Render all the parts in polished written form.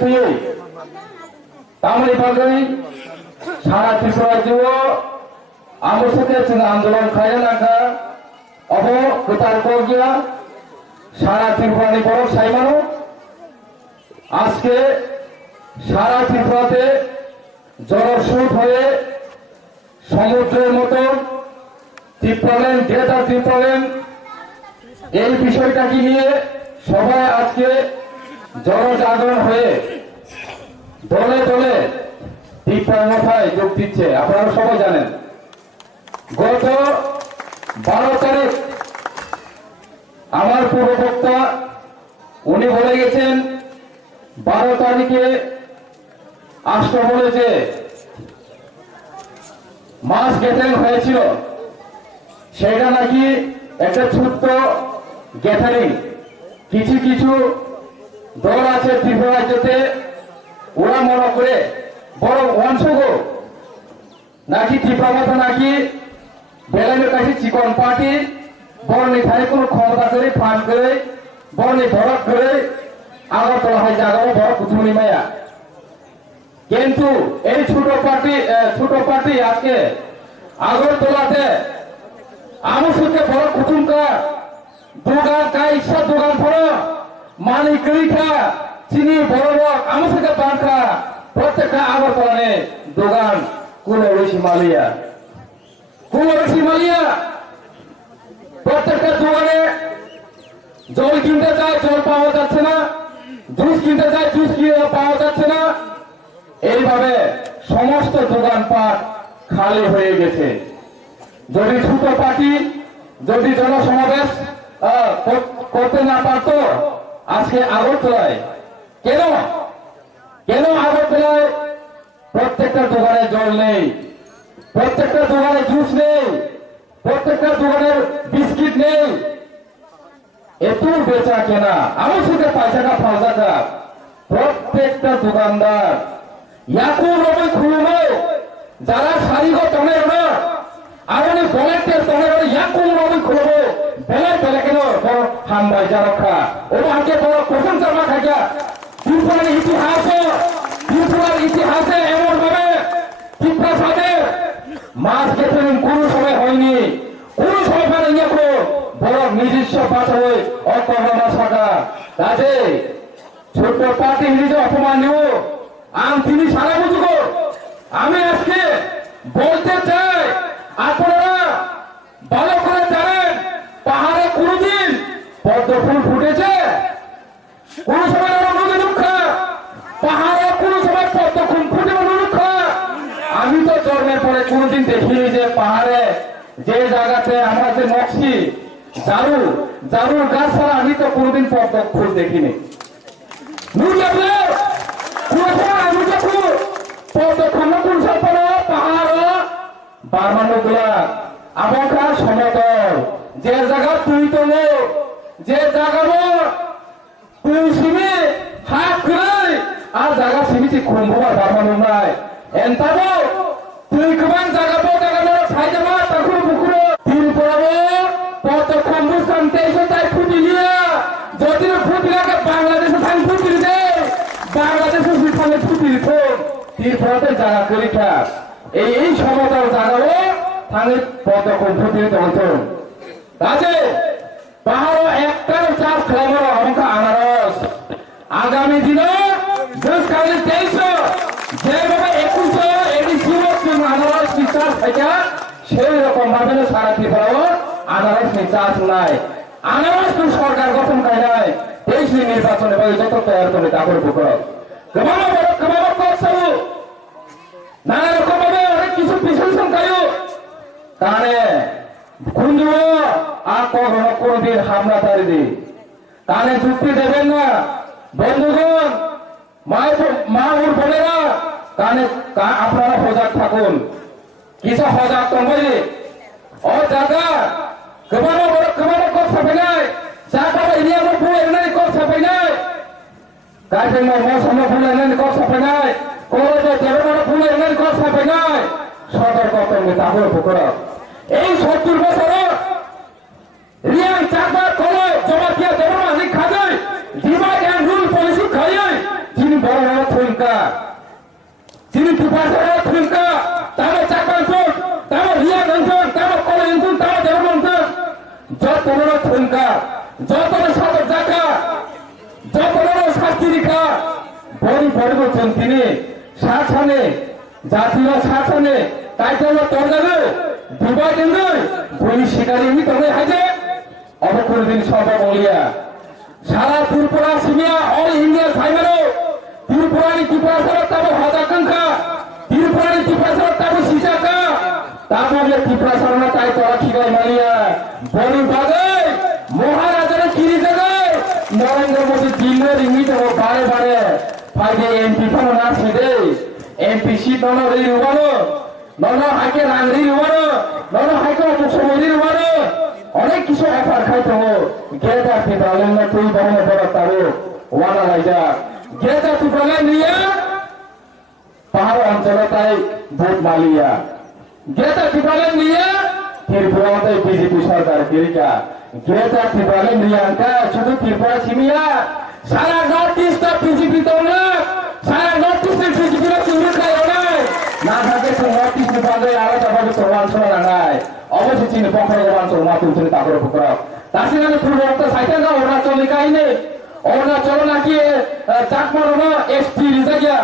थी तामली बागै सारा त्रिपुरा जिउ आमुसके जों आंदोलन खालामनांगौ अब गोतार को गया सारा त्रिपुरानि बर' साइमानो आज के सारा त्रिपुराते जलस्रोत हয়ে সমুদ্রের মতো ত্রিপুরাল্যান্ড গ্রেটার ত্রিপুরাল্যান্ড এই বিষয়টাকে নিয়ে সবাই আজকে জনজাগরণ হয়ে দলে দলে ত্রিপুরার মাথায় যোগ দিচ্ছে। আপনারা সবাই জানেন গত 12 তারিখ আমার পূর্ববক্তা উনি বলে গেছেন 12 তারিখে আসতে বলে যে মাস গ্যাদারিং হয়েছিল সেটা নাকি একটা ছোট্ট গ্যাদারিং। কিছু কিছু দল আছে ত্রিপুরা রাজ্যতে ওরা মনে করে বড় অংশগ নাকি ত্রিপুরা মাথা নাকি বেলামের কাছে চিকন পার্টি বড় নেতারে কোনো ক্ষমতা করে ফান্ড করে বড় ভরত করে আগরতলা হয় জাগাবো বড় কুতুমনি মায়া। কিন্তু এই ছোট পার্টি আজকে আগরতলাতে আমসুকে বড় কুতুমকা দোকান কা ইচ্ছা দোকান পড়ো মালিক গরিখা চিনি বড় বড় আমসুকে বাঁকা প্রত্যেকটা আগরতলানে দোকান কোন বেশি মালিয়া প্রত্যেকটা দোকানে জল কিনতে চায় জল পাওয়া যাচ্ছে না, জুস কিনতে চায় জুস পাওয়া যাচ্ছে না। এইভাবে সমস্ত দোকানপাট খালি হয়ে গেছে। যদি ছোট পার্টি যদি জনসমাবেশ করতে না পারত আজকে আগরতলায় কেন আগরতলায় প্রত্যেকটা দোকানে জল নেই, প্রত্যেকটা দোকানে জুস নেই, প্রত্যেকটা দোকানের বিস্কিট নেই, এত বেচা কেনা আমার সাথে পয়সাটা ফালসাটা প্রত্যেকটা দোকানদার ইয়াকুরবে খুলবে যারা শাড়িগো টনে না আর উনি বলেটের টনে ইয়াকুরবে খুলবে বেলা বেলা কেন বড় হামবাই জারখা ও আজকে বড় প্রশংসা না খাইয়া ত্রিপুরার ইতিহাসে এমন ভাবে ত্রিপুরা সাথে মাছ গেছেন কোন সময় হয়নি, কোন সময় পারে ইয়াকো বড় নিজস্ব ভাষা হয়ে অকর্মা থাকা কাজে ছোট পার্টি হিসেবে অপমান নিও তিনি সারা বুঝুক। আমি আজকে বলতে চাই আপনারা ভালো করে জানেন পাহাড়ে কোনদিন পদ্ম ফুল ফুটেছে, কোন সময় নদী রক্ষা পাহাড়ে কোন সময় পদ্ম ফুল ফুটে রক্ষা। আমি তো জন্মের পরে কোনদিন দেখিনি যে পাহাড়ে যে জায়গাতে আমরা যে নকশি জারুর গাছ ছাড়া আমি তো কোনদিন পদ্ম ফুল দেখিনি। আবহাওয়া সমতল যে জায়গা তুই তোলো যে জায়গা তুই সিমি হাত করে আর জায়গা সিমিছি খুম্ভবার বারমানো নাই এনতাবো তুই কেমন জায়গাবো জায়গা ছাই যাবা তখন পুকুরে তিন পড়াবো কত কম্বুস্তান তেইশে তাই ফুটি নিয়ে যদি ফুটিলাকে বাংলাদেশে থান ফুটি দে বাংলাদেশে সেখানে ফুটি দিত ত্রিপুরাতে জায়গা করি খা এই সমতল জায়গাও থানে পদকম ফুটি দিতে হতো কাজে পাহাড় একটাও চাষ খাবার অঙ্ক আনারস আগামী দিনে দেশ কালে 2300 যেভাবে 2100 আনারস চাষ থাকে সেই রকম ভাবে সারা ত্রিপুরাও আনারস চাষ নাই। আনারস তো সরকার গঠন করে নাই 23 নির্বাচনে যত তৈরি করে তারপরে পুকুর কেমন করছে নানা রকম ভাবে অনেক কিছু বিশ্লেষণ করে তাহলে খুঁজব আর কখনো কোনদিন হামলা তারি দিই তাহলে যুক্তি দেবেন না বন্ধুগণ মা ওর বোনেরা তাহলে আপনারা সজাগ থাকুন কিছু সজাগ কমবে ও জায়গা কেমন কথা পেলাই জায়গা এরিয়া ফুল এনে কথা পেলাই কাজে মৌসুম ফুল এনে কথা পেলাই কলেজে দেবনার ফুল এনে কথা পেলাই সদর কর্তব্য তাহলে পুকুর এই 70 বছর রিয়াং চাকবার কলে জমা দিয়ে দেবনা খাজে ডিমান্ড এন্ড রুল পলিসি খাইয়ে যিনি বড় thunka sini Tripura thunka tamo Chakma Oncol tamo Riyan Oncol tamo Kolej Oncol tamo Deoghar Oncol যত বড় থুনকা যত বড় সদর জায়গা যত বড় শাস্তিরিকা বড়ি পরিবর্তন তিনি শাসনে জাতীয় শাসনে টাইটেল তরজাবে দুবাই দিনে বই শিকারি নি তবে হাজে অবকর দিন সব বলিয়া সারা ত্রিপুরা সিমিয়া অল ইন্ডিয়া ফাইনালো ত্রিপুরানি ত্রিপুরা সর তাবো হাজাকাঙ্খা ত্রিপুরানি ত্রিপুরা সর তাবো সিসাকা তাবলে ত্রিপুরা সর না তাই তোরা খিগাই মালিয়া বড়ি বাগাই মহারাজার কিরি জায়গায় নরেন্দ্র মোদী দিল্লির ইমিত ও বারে বারে ফাইদে এমপি ফোন না ছিদে এমপি সিট নন রে রুবানো নন হাইকে রাংরি রুবানো নন হাইকে অপসমরি রুবানো অনেক কিছু অফার খাইতো গেটা ফেদালেন না তুই বহন বড় তারো ওয়ানা লাইজা গেটা তুই বলে নিয়ে পাহাড় অঞ্চলে তাই ভোট মালিয়া গেটা তুই বলে নিয়ে ত্রিপুরাতে বিজেপি সরকার কিরিকা গেটা তুই বলে নিয়াঙ্কা শুধু ত্রিপুরা সিমিয়া সারা নর্থ ইস্ট বিজেপি তো না সারা নর্থ ইস্টের বিজেপি রা চুরি খায় না থাকে তো নর্থ ইস্ট বাদে আলাদা ভাবে সমান সমান নাই অবশ্যই চিনি পক্ষে অঞ্চল মাত্র উঠে তারপরে পুকুরা তাছাড়া পূর্ববর্তী সাইতে না অরুণাচল কাহিনী অরুণাচল নাকি চাকমার এসটি রিজা গিয়া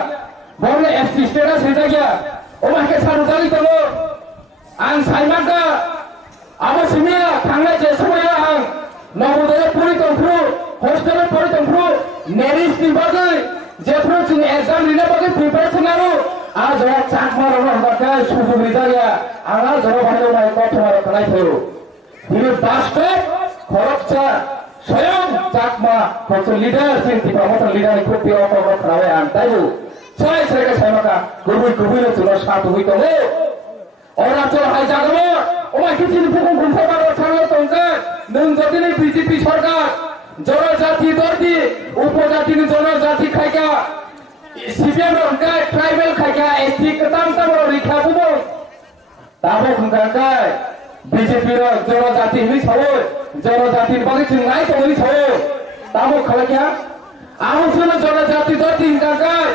বলে এসটি স্টেটাস রিজা গিয়া ওমাকে সারুজালি তো आं साइमाखा आबो सिमिया थांनाय जे समाया आं नवोदय फरायसाफ्रु हस्टेल फरायसाफ्रु नेरिसनि बागै जेफ्रु जों एग्जाम लिरनो बागै प्रिपारेसन आरो आ जरा चाकमार हरबाथाय सुजुग रिजाया आंहा जरा भाइयो माय कथमार खानाय थियो दिनै बास्तव खरकचा स्वयं चाकमा फसल लिडार जों टिपामत लिडार खौ पेव पाव खावे आं ताइबो साय सायका साइमाखा गुबै जुना साथ होई दङ অরুণাচল হাই জাগাবো ওমাই কিছু ফুকুম ঘুমসাবার ছাড়া তংকা নং যদি বিজেপি সরকার জনজাতি দর্দি উপজাতিনি জনজাতি খাইকা সিপিএম রংকা ট্রাইবেল খাইকা এসটি কতাম তাম রিখা বুবো তাবো খুনকাকাই বিজেপি র জনজাতি নি ছাও জনজাতির বাকি চিং নাই তো নি ছাও তাবো খাইকা আমসুন জনজাতি দর্দি কাকাই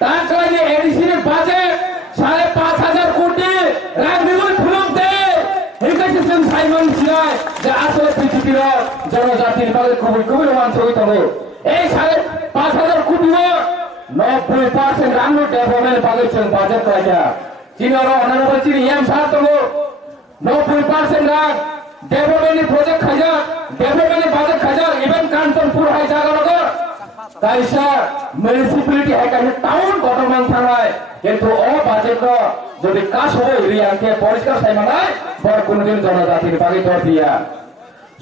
তাকাইনি এডিসির বাজেট 5,500 কোটি রাজনীতির ফুলক দে হেকাছে जों সাইমন সিয়াই যে আসলে পৃথিবীর জনজাতির বারে খুবই রোমাঞ্চ হইতো এই 5,500 কোটি 90% রাঙ্গু ডেভেলপমেন্ট বারে जों বাজেট রাখা চিনর অনারেবল চিনি এম সাহেব তো 90% রাং ডেভেলপমেন্ট প্রজেক্ট খাজা ডেভেলপমেন্ট বাজেট খাজা ইভেন কাঞ্চনপুর হাই জায়গা কাইসা মিউনিসিপ্যালিটি হাইকানে টাউন বর্তমান থানায় কিন্তু ও বাজেট যদি কাজ হয় রিয়াকে পরিষ্কার সাইমানায় বড় কোনদিন জনজাতির বাকি দর দিয়া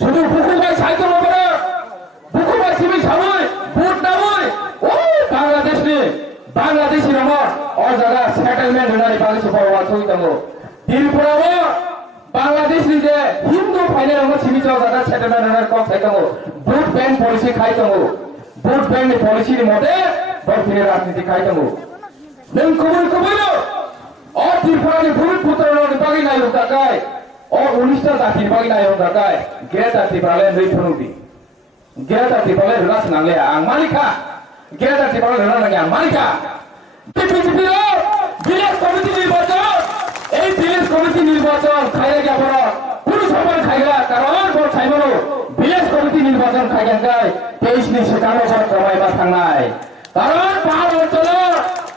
শুধু বুকুবাই সাইকেল হবে বুকুবাই সিমি সাময় ভোট নাময় ও বাংলাদেশি রম ও জায়গা সেটেলমেন্ট হনানি বাকি সবাই ছই দङ ত্রিপুরাও বাংলাদেশনি যে হিন্দু ফাইনাল রম সিমি জায়গা সেটেলমেন্ট হনানি কম সাই দङ ভোট ব্যান পলিসি খাই দङ ভোট ব্যান পলিসির মধ্যে বর্তমানে রাজনীতি খাই দङ नों खबर ओ त्रिपुरानि भूमि पुत्रनि बागै नायो थाखाय ओ 19टा जातिनि बागै नायो थाखाय गेटा त्रिपुराले नै फुनुदि गेटा त्रिपुराले रास नांले आं मालिका गेटा त्रिपुराले रास नांले आं मालिका বিজেপি ভিলেজ কমিটি নির্বাচন এই ভিলেজ কমিটি নির্বাচন খাইয়া গেবর কোন সময় খাইলা কারণ বড় সাইমনো ভিলেজ কমিটি নির্বাচন খাইয়া গায় 23 নি সেখানে বড় কমাইবা থাंनाय কারণ পাহাড় অঞ্চল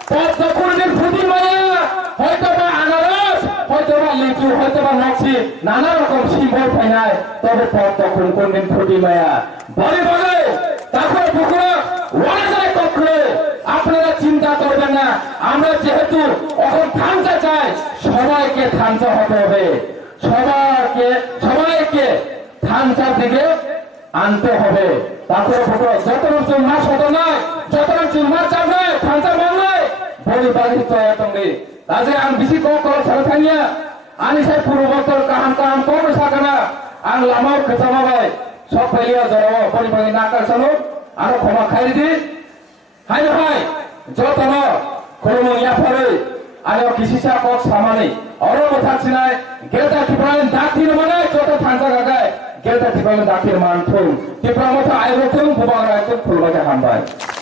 পদ্মপুরের ফুটি মায়া হয়তো বা আনারস হয়তো বা লিচু হয়তো বা নকশি নানা রকম সিম্বল ফাইনায় তবে পদ্মপুর কোনদিন ফুটি মায়া বলে বলে তারপর পুকুরা ওয়ানে যায় তখরে আপনারা চিন্তা করবেন না আমরা যেহেতু এখন থানচা চাই সবাইকে থানচা হতে হবে সবাইকে থানচার দিকে আনতে হবে তারপরে পুকুরা যত রকম মাছ হতো না যত রকম মাছ চাবে থানচা বাংলায় बड़ी बागी तो है तुमने ताजे आं बिसी को सारा थानिया आनी साय पूर्वबर्तर काम को साकना आं लामाव खचामाबाय सब फैलिया जराव बड़ी बागी नाकार सानो आरो खमा खाइरि दि हाय हाय जतन खरम याफारै आरो किसिसा कक सामानै अरो बथासिनाय गेटा टिप्रान दाथिर माने जत थांजा गागाय गेटा टिप्रान दाथिर मान थौ टिप्रा मथा आइबथों बुबांरायथों फुलबाय हामबाय